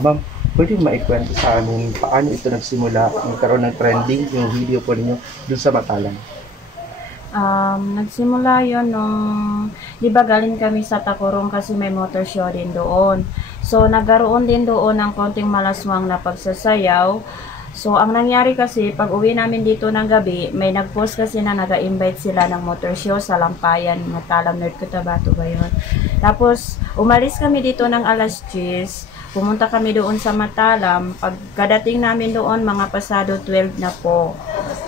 Ma'am, pwede maikwento sa amin paano ito nagsimula, nagkaroon ng trending yung video po ninyo dun sa Batalan? Nagsimula yon nung, di ba galing kami sa Tacorong kasi may motor show din doon. So, nagkaroon din doon ng konting malaswang na pagsasayaw. So, ang nangyari kasi, pag uwi namin dito ng gabi, may nag-post kasi na nag-invite sila ng motor show sa Lampayan, Matalam, North Cotabato ba yun. Tapos, umalis kami dito ng alas 10, pumunta kami doon sa Matalam. Pagkadating namin doon, mga pasado 12 na po.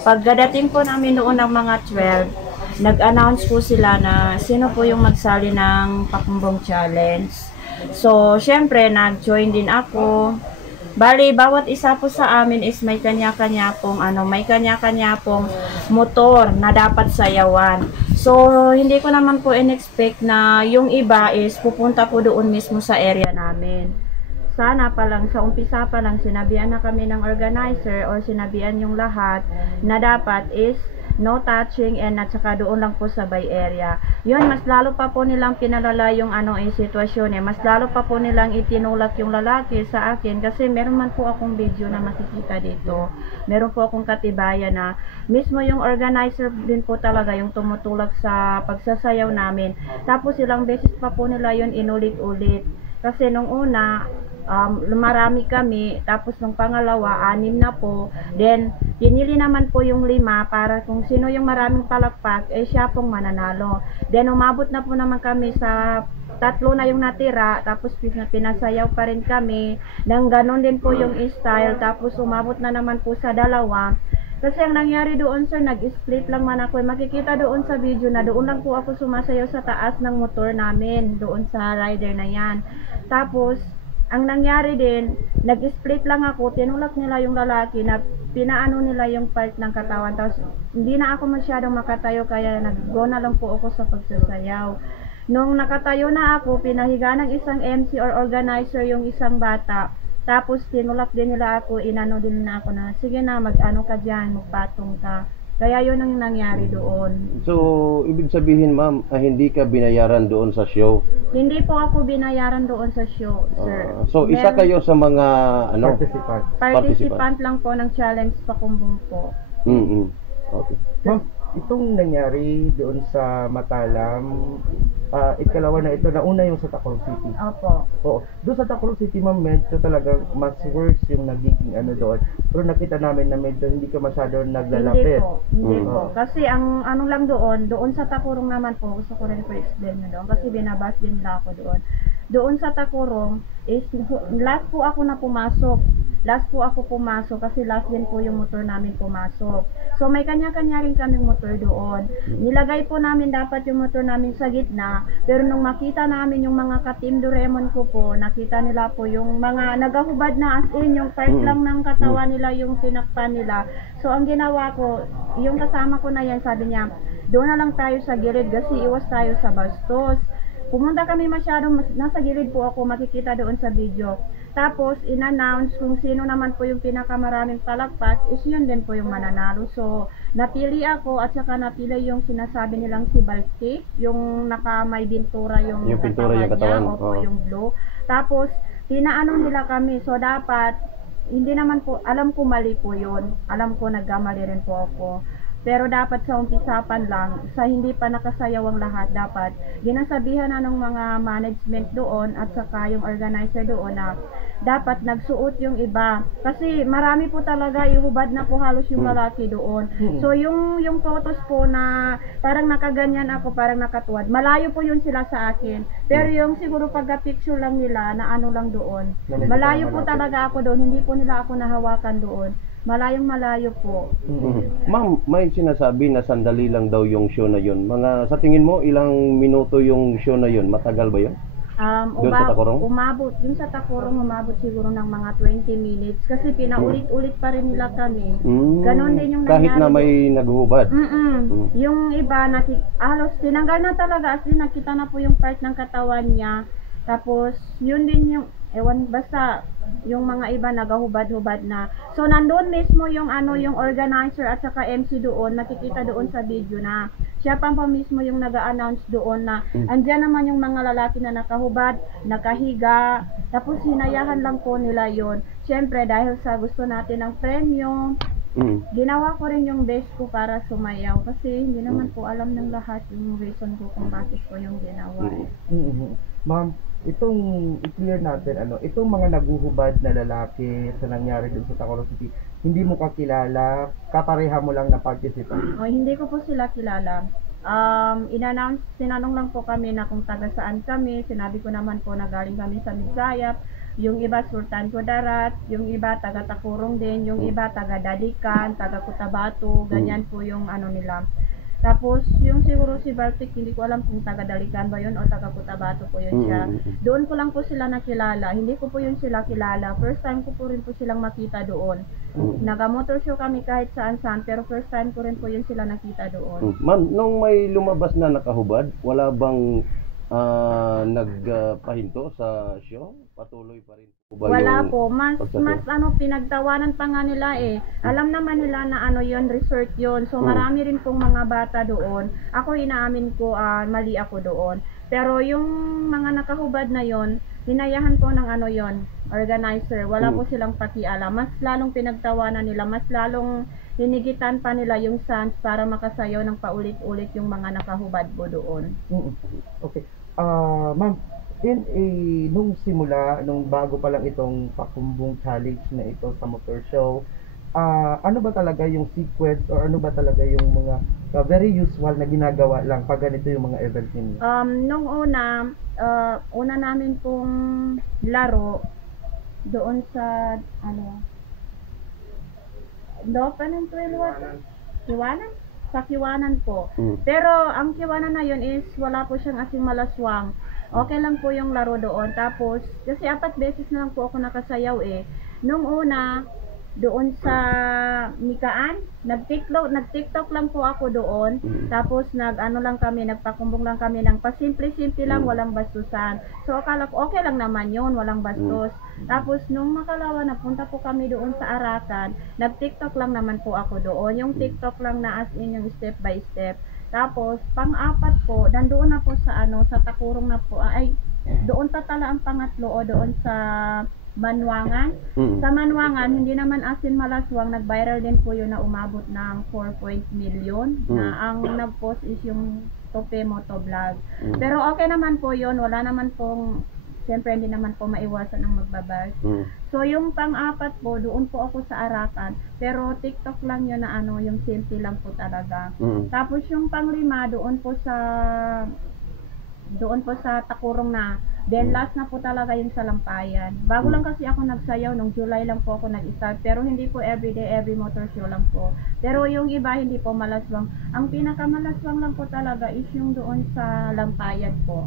Pagkadating po namin doon ng mga 12, nag-announce po sila na sino po yung magsali ng Pakumbong Challenge. So, syempre, nag-join din ako. Bali, bawat isa po sa amin is may kanya-kanya pong may kanya-kanya pong motor na dapat sayawan. So, hindi ko naman po in-expect na yung iba is pupunta po doon mismo sa area namin. Sana pa lang, sa umpisa pa lang, sinabihan na kami ng organizer or sinabihan yung lahat na dapat is no touching and at saka doon lang po sa bay area. Yun, mas lalo pa po nilang pinalala yung sitwasyon eh. Mas lalo pa po nilang itinulak yung lalaki sa akin kasi meron man po akong video na makikita dito. Meron po akong katibayan na mismo yung organizer din po talaga yung tumutulak sa pagsasayaw namin. Tapos ilang beses pa po nila yun inulit-ulit. Kasi nung una, marami kami, tapos nung pangalawa, 6 na po. Then, pinili naman po yung 5 para kung sino yung maraming palakpak, siya pong mananalo. Then, umabot na po naman kami sa 3 na yung natira, tapos pinasayaw pa rin kami. Nang ganon din po yung style, tapos umabot na naman po sa 2. Kasi ang nangyari doon sir, nag-split lang man ako. Makikita doon sa video na doon lang po ako sumasayaw sa taas ng motor namin, doon sa rider na yan. Tapos, ang nangyari din, nag-split lang ako, tinulak nila yung lalaki na pinaano nila yung part ng katawan. Tapos, hindi na ako masyadong makatayo kaya nag-go na lang po ako sa pagsasayaw. Nung nakatayo na ako, pinahiga ng isang MC or organizer yung isang bata. Tapos, tinulak din nila ako, inano din na ako na, sige na, mag-ano ka dyan, magpatong ka. Kaya yun ang nangyari doon. So, ibig sabihin ma'am, hindi ka binayaran doon sa show? Hindi po ako binayaran doon sa show, sir. So, isa kayo sa mga participant lang po ng challenge Pakumbong po. Okay. Ma'am, itong nangyari doon sa Matalam, ikalawa na ito, nauna yung sa Tacorong City. Opo. Oo. Doon sa Tacorong City, ma'am, medyo talagang mas worse yung nagiging doon. Pero nakita namin na medyo hindi ka masyado naglalapit. Hindi po. Kasi ang lang doon sa Tacorong naman po, gusto ko rin po explain na doon kasi binabas din nila ako doon. Doon sa Tacorong is last po ako na pumasok. Last po ako pumasok kasi last din po yung motor namin pumasok. So may kanya-kanya rin kaming motor doon. Nilagay po namin dapat yung motor namin sa gitna, pero nung makita namin yung mga ka-Team Doraemon ko po, nakita nila po yung mga nagahubad na as in, yung part lang ng katawan nila yung tinakpan nila. So ang ginawa ko, yung kasama ko na yan, sabi niya, doon na lang tayo sa gilid kasi iwas tayo sa bastos. Pumunta kami masyadong, nasa gilid po ako, makikita doon sa video. Tapos, in-announce kung sino naman po yung pinakamaraming palakpak, is yun din po yung mananalo. So, napili ako at saka napili yung sinasabi nilang si Baltic, yung may bintura yung pintura yung katawan. Opo, yung blue. Tapos, pinaano nila kami. So, dapat, hindi naman po, alam ko mali po yun. Alam ko nagkamali rin po ako. Pero dapat sa umpisapan lang, sa hindi pa nakasayaw ang lahat, dapat ginasabihan na ng mga management doon at saka yung organizer doon na dapat nagsuot yung iba. Kasi marami po talaga, ihubad na po halos yung lalaki doon. So yung photos po na parang nakaganyan ako, parang nakatuwad, malayo po yun sila sa akin. Pero yung siguro pagka-picture lang nila na lang doon, malayo po talaga ako doon, hindi po nila ako nahawakan doon. Malayong malayo po. Ma'am, may sinasabi na sandali lang daw yung show na yun. Sa tingin mo, ilang minuto yung show na yun? Matagal ba yun? Doon sa Tacorong? Yung sa Tacorong, umabot siguro ng mga 20 minutes. Kasi pinaulit-ulit pa rin nila kami. Ganon din yung nangyari. Kahit na may naghubad? Yung iba, halos tinanggal na talaga. As in, nakita na po yung part ng katawan niya. Tapos, yun din yung basta yung mga iba nagahubad-hubad na. So nandun mismo yung yung organizer at saka MC doon, makikita doon sa video na siya pa mismo yung nag-a-announce doon na andyan naman yung mga lalaki na nakahubad, nakahiga, tapos hinayahan lang po nila yon. Siyempre dahil sa gusto natin ng premyo, ginawa ko rin yung best ko para sumayaw kasi hindi naman po alam ng lahat yung reason ko kung bakit ko yung ginawa. Ma'am, itong i-clear natin, itong mga naguhubad na lalaki sa nangyari dun sa Tacloban City, hindi mo kakilala, kapareha mo lang na participant? O, hindi ko po sila kilala. Tinanong lang po kami na kung taga saan kami. Sinabi ko naman po na galing kami sa Misayap. Yung iba Sultan Kudarat, yung iba taga Takurong din, yung iba taga Dalikan, taga Cotabato, ganyan po yung ano nila. Tapos, yung siguro si Baltic, hindi ko alam kung taga Dalikan ba yun o taga Cotabato po yun siya. Doon ko lang po sila nakilala. Hindi ko po yun sila kilala. First time ko po rin po silang makita doon. Naga-motor show kami kahit saan-saan, pero first time ko rin po yun sila nakita doon. Ma'am, nung may lumabas na nakahubad, wala bang nagpahinto sa show? Patuloy pa rin po ba Wala yung po. Mas pagsasayaw? pinagtawanan pa nga nila eh. Alam naman nila na ano yon, resort yon. So marami rin pong mga bata doon. Ako inaamin ko, mali ako doon. Pero yung mga nakahubad na yon, hinayahan po ng ano yon, organizer. Wala po silang pakialam. Mas lalong pinagtawanan nila, mas lalong hinigitan pa nila yung chance para makasayaw ng paulit-ulit yung mga nakahubad po doon. Okay. Ma'am, nung simula, nung bago pa lang itong Pakumbong Challenge na ito sa motor show, ano ba talaga yung sequence or ano ba talaga yung mga very usual na ginagawa lang pag ganito yung mga event ninyo? Nung una namin pong laro doon sa Kiwanan? Sa Kiwanan po. Pero ang Kiwanan na yun is wala po siyang asing malaswang. Okay lang po yung laro doon. Tapos, kasi 4 beses na lang po ako nakasayaw eh. Nung una, doon sa Mikaan, nag-TikTok lang po ako doon. Tapos nagpakumbong lang kami ng pasimple-simple lang, walang bastusan. So akala ko okay lang naman yun, walang bastos. Tapos nung makalawa napunta po kami doon sa Arakan, nag-TikTok lang naman po ako doon. Yung TikTok lang na as in yung step by step. Tapos pang-apat po, nandoon na po sa sa Takurong na po, doon tatala ang pangatlo o doon sa Manwangan. Sa Manwangan, hindi naman asin malaswang, nag-viral din po yun na umabot ng 4 million na ang nag-post is yung Tope Motovlog. Pero okay naman po yun, wala naman pong, siyempre hindi naman po maiwasan ang magbabash. So yung pang-apat po, doon po ako sa Arakan, pero TikTok lang yun na yung simple lang po talaga. Tapos yung pang-5, doon po sa Takurong na. Then last na po talaga yung sa Lampayan. Bago lang kasi ako nagsayaw, nung July lang po ako nag-start. Pero hindi po everyday, every motor show lang po. Pero yung iba hindi po malaswang. Ang pinakamalaswang lang po talaga is yung doon sa Lampayan po.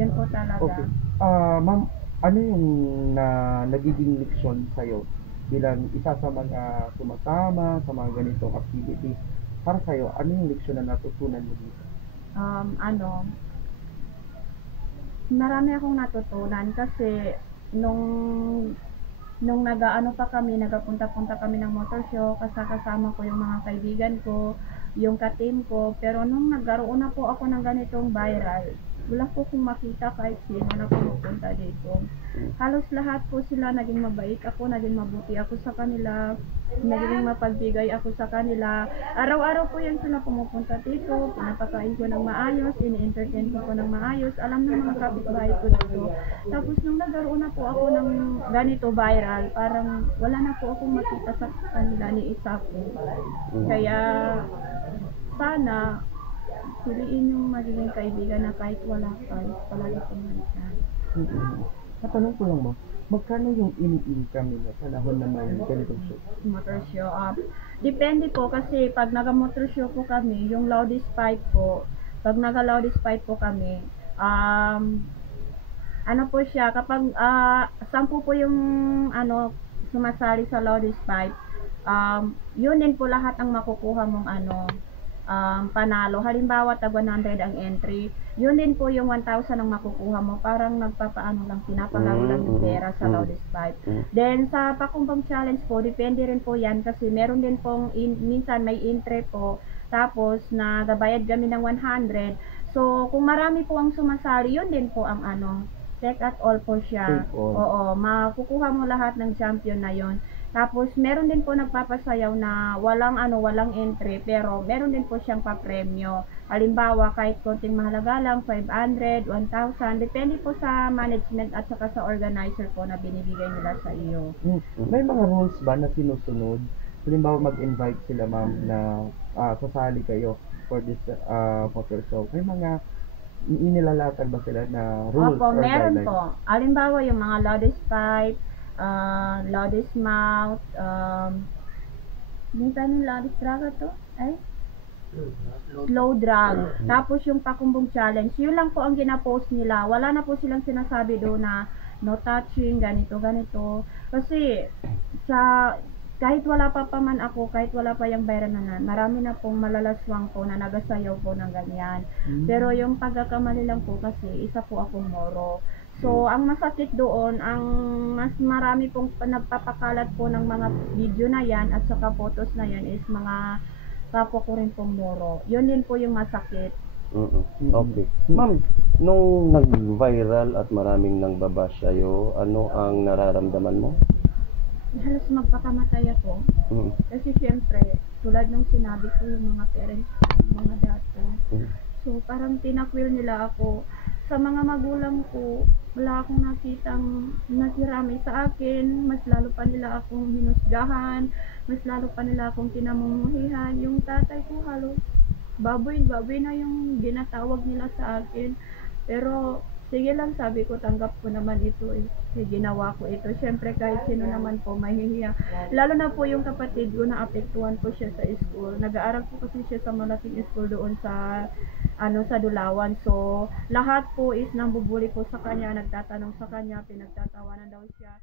Yan po talaga. Okay. Ma'am, ano yung nagiging leksyon sa'yo bilang isa sa mga sumasama sa mga ganitong activities? Para sa'yo, ano yung leksyon na natutunan mo dito? Marami akong natutunan kasi nung nagapunta-punta kami ng motor show, kasama ko yung mga kaibigan ko, yung ka-team ko, pero nung nagkaroon na po ako ng ganitong viral, wala po kong makita kahit sino na pumupunta dito. Halos lahat po sila naging mabait ako, naging mabuti ako sa kanila, naging mapagbigay ako sa kanila. Araw-araw po yan sila pumupunta dito, pinapakain ko ng maayos, ini-entertain ko ng maayos, alam ng mga kapitbahay ko dito. Tapos nung nagkaroon na po ako ng ganito viral, parang wala na po akong makita sa kanila ni isa po. Kaya sana piliin yung magiging kaibigan na kahit wala ka, palagi kong nalitan. Natanong ko lang mo, magkano yung ini-income nila sa panahon na may ganitong show? Motor show depende po kasi pag naga-motor show po kami, yung loudest pipe po, pag naga-loudest pipe po kami, po siya, kapag 10 po yung sumasali sa loudest pipe, yun din po lahat ang makukuha mong panalo. Halimbawa, tag 100 ang entry. Yun din po yung 1,000 ang makukuha mo. Parang pinapalaro lang yung pera sa loudest pipe. Then, sa Pakumbong Challenge po, depende rin po yan kasi meron din pong, minsan may entry po, Tapos nagabayad kami ng 100. So kung marami po ang sumasali, yun din po ang ano, take at all po siya. Take all. Oo, makukuha mo lahat ng champion na yon. Tapos meron din po nagpapasayaw na walang entry, pero meron din po siyang papremyo. Halimbawa, kahit konting mahalaga lang, 500, 1,000, depende po sa management at saka sa organizer po na binibigay nila sa iyo. May mga rules ba na sinusunod? Halimbawa, mag-invite sila, ma'am, na sasali kayo for this motor show. May mga inilalatag ba sila na rules Opo, or meron guidelines? po. Halimbawa, yung mga loudest pipe, loudest mouth, minsan yung loudest drag to? Ay? Slow drag. Tapos yung pakumbong challenge, yun lang po ang gina-post nila. Wala na po silang sinasabi doon na no touching, ganito, ganito. Kasi sa kahit wala pa man ako, kahit wala pa yung bayaran na, marami na pong malalaswang po na nagasayaw po ng ganyan. Pero yung pagkakamali lang po kasi, isa po akong moro. So, ang masakit doon, ang mas marami pong nagpapakalat po ng mga video na yan at saka photos na yan is mga kapwa ko rin pong moro. Yun din po yung masakit. Okay. Ma'am, nung nag-viral at maraming nang babash sa'yo, ano ang nararamdaman mo? Halos magpakamatay ako. Kasi siyempre, tulad nung sinabi ko yung mga parents ko, mga dati. So, parang tinakwil nila ako. Sa mga magulang ko, wala akong nakitang nasirami sa akin. Mas lalo pa nila akong hinusgahan. Mas lalo pa nila akong kinamumuhihan. Yung tatay ko halos baboy na yung ginatawag nila sa akin. Pero, sige lang, sabi ko, tanggap ko naman ito eh. Ginawa ko ito. Siyempre, kahit sino naman po mahihiya. Lalo na po yung kapatid ko na apektuhan po siya sa school. Nag-aaral po kasi siya sa malaking school doon sa sa Dulawan. So, lahat po is nambubuli po sa kanya, nagtatanong sa kanya, pinagtatawanan daw siya.